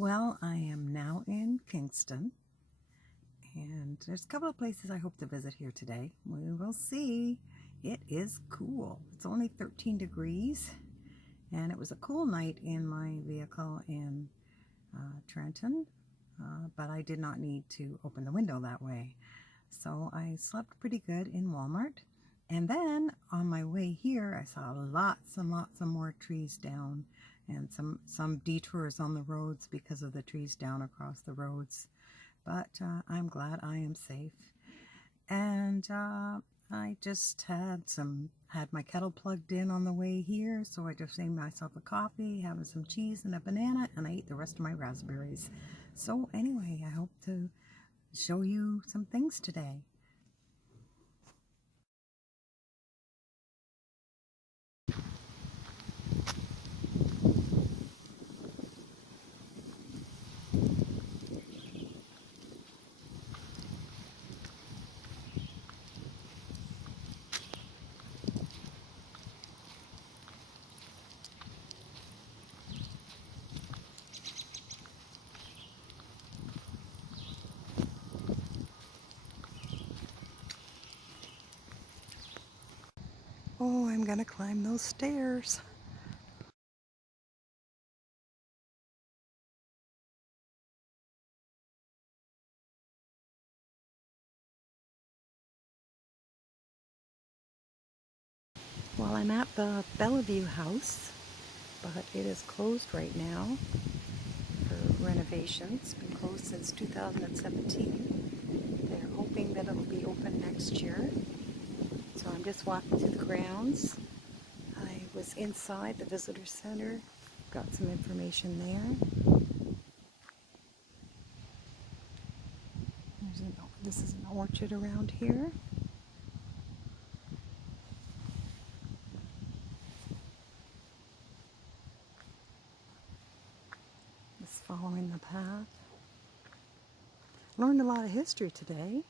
Well, I am now in Kingston, and there's a couple of places I hope to visit here today. We will see. It is cool. It's only 13 degrees, and it was a cool night in my vehicle in Trenton, but I did not need to open the window that way. So I slept pretty good in Walmart. And then on my way here, I saw lots and lots of more trees down and some detours on the roads because of the trees down across the roads. But I'm glad I am safe. And I just had my kettle plugged in on the way here, so I just made myself a coffee, having some cheese and a banana, and I ate the rest of my raspberries. So anyway, I hope to show you some things today. Oh, I'm gonna climb those stairs. Well, I'm at the Bellevue house, but it is closed right now for renovations. It's been closed since 2017. They're hoping that it'll be open next year. So I'm just walking through the grounds. I was inside the visitor center, got some information there. This is an orchard around here. Just following the path. Learned a lot of history today,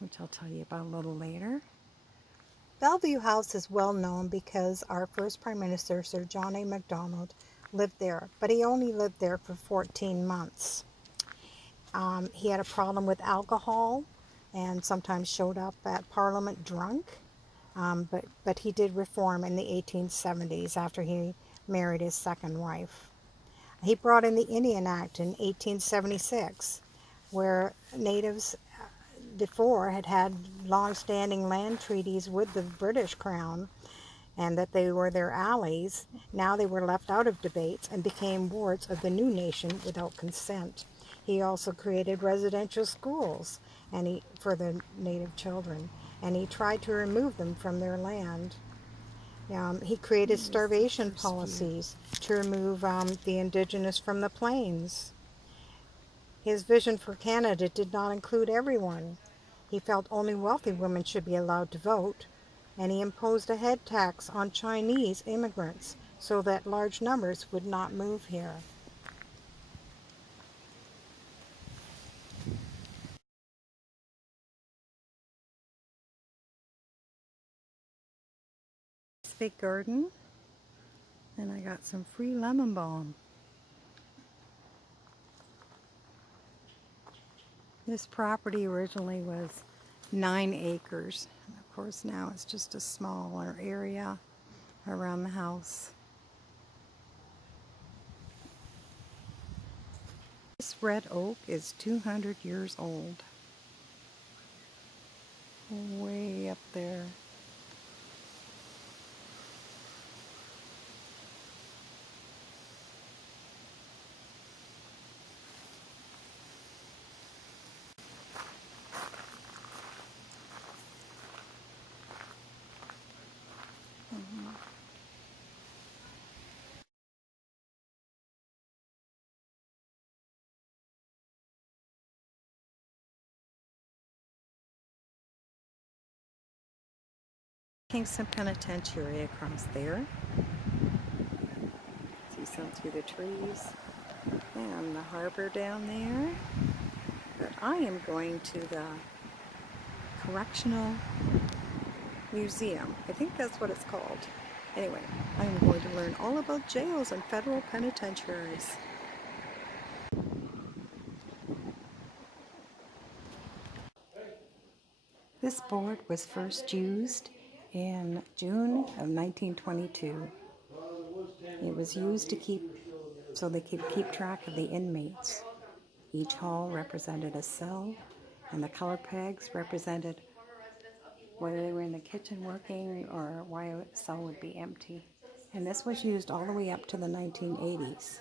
which I'll tell you about a little later. Bellevue House is well known because our first Prime Minister, Sir John A. Macdonald, lived there, but he only lived there for 14 months. He had a problem with alcohol and sometimes showed up at Parliament drunk, but he did reform in the 1870s after he married his second wife. He brought in the Indian Act in 1876, where natives before had long-standing land treaties with the British Crown and that they were their allies. Now they were left out of debates and became wards of the new nation without consent. He also created residential schools for the native children, and he tried to remove them from their land. He created starvation policies to remove the indigenous from the plains. His vision for Canada did not include everyone. He felt only wealthy women should be allowed to vote, and he imposed a head tax on Chinese immigrants so that large numbers would not move here. This big garden, and I got some free lemon balm. This property originally was 9 acres. And of course now it's just a smaller area around the house. This red oak is 200 years old. Way up there. Kingston Penitentiary across there. See some through the trees. And the harbor down there. But I am going to the Correctional Museum. I think that's what it's called. Anyway, I'm going to learn all about jails and federal penitentiaries. This board was first used in June of 1922. It was used so they could keep track of the inmates. Each hall represented a cell, and the color pegs represented whether they were in the kitchen working or why a cell would be empty. And this was used all the way up to the 1980s.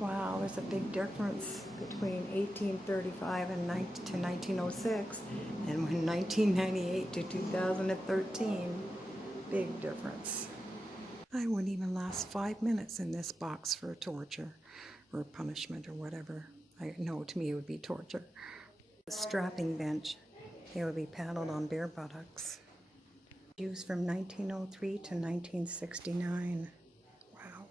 Wow, there's a big difference between 1835 and 1906 and 1998 to 2013. Big difference. I wouldn't even last 5 minutes in this box for torture or punishment or whatever. I know to me it would be torture. A strapping bench. They would be paddled on bare buttocks. Used from 1903 to 1969. Wow.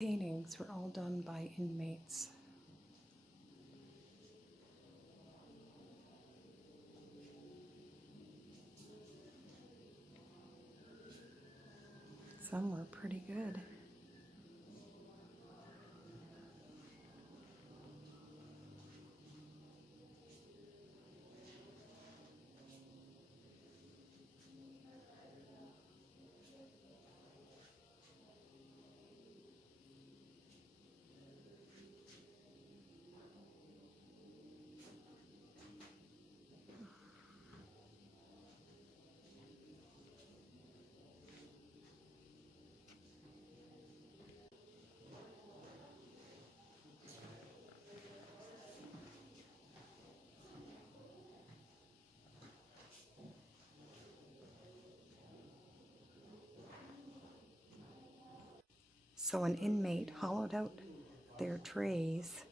Paintings were all done by inmates. Some were pretty good. So an inmate hollowed out their trays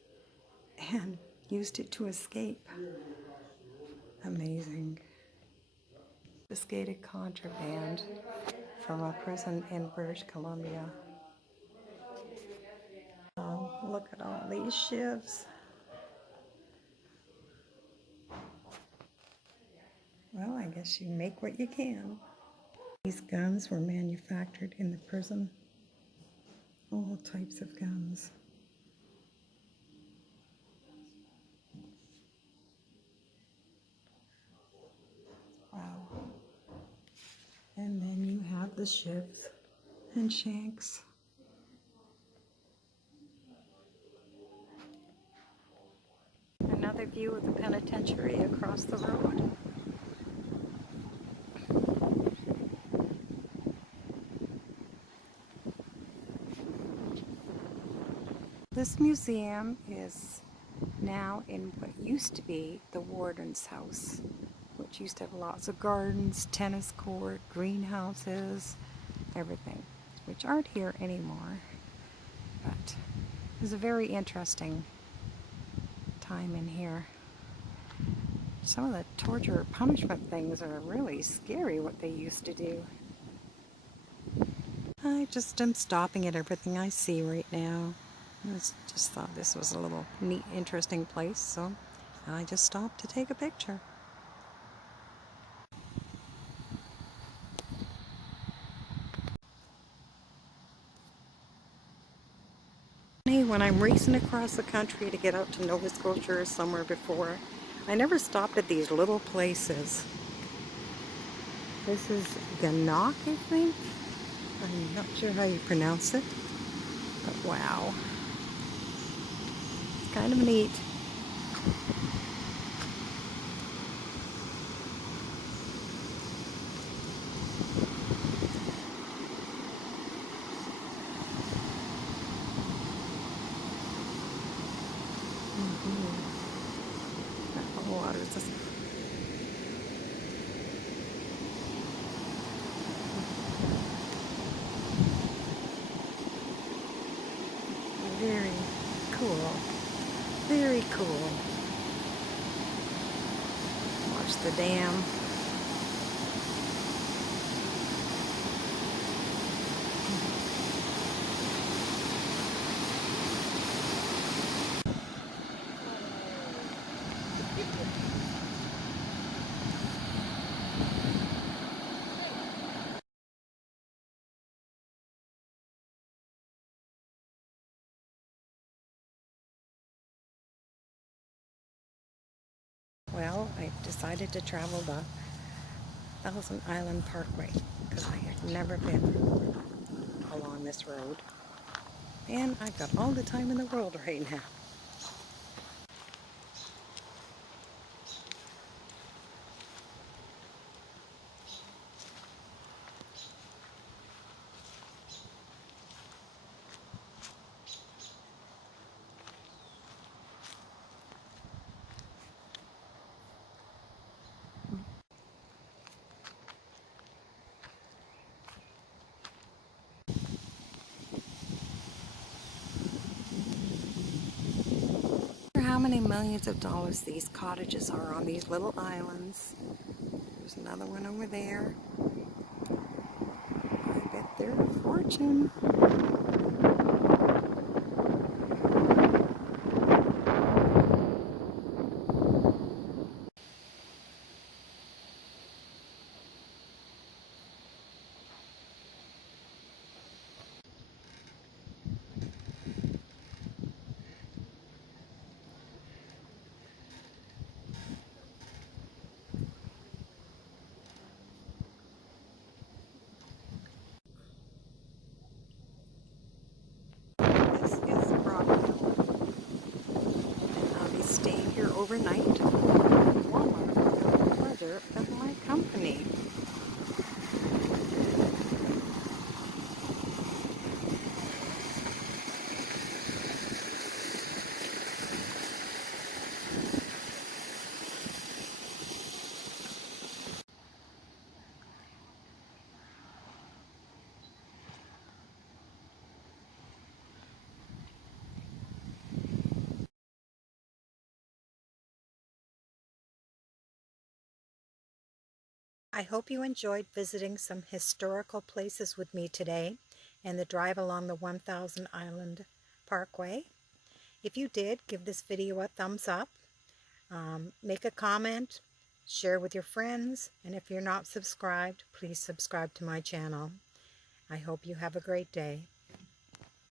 and used it to escape. Amazing. Confiscated contraband from a prison in British Columbia. Look at all these ships. Well, I guess you make what you can. These guns were manufactured in the prison. All types of guns. Wow. And then you have the ships and shanks. Another view of the penitentiary across the road. This museum is now in what used to be the warden's house, which used to have lots of gardens, tennis court, greenhouses, everything, which aren't here anymore. But it was a very interesting time in here. Some of the torture or punishment things are really scary, what they used to do. I just am stopping at everything I see right now. I just thought this was a little neat, interesting place, so I just stopped to take a picture. When I'm racing across the country to get out to Nova Scotia or somewhere before, I never stopped at these little places. This is Ganok, I think. I'm not sure how you pronounce it, but wow. It's kind of neat. That water is just very cool. Very cool. Watch the dam. Well, I've decided to travel the Thousand Island Parkway because I have never been along this road. And I've got all the time in the world right now. How many millions of dollars these cottages are on these little islands. There's another one over there. I bet they're a fortune. This is Broadview. And I'll be staying here overnight. One more pleasure of my company. I hope you enjoyed visiting some historical places with me today and the drive along the 1000 Island Parkway. If you did, give this video a thumbs up. Make a comment, share with your friends, and if you're not subscribed, please subscribe to my channel. I hope you have a great day.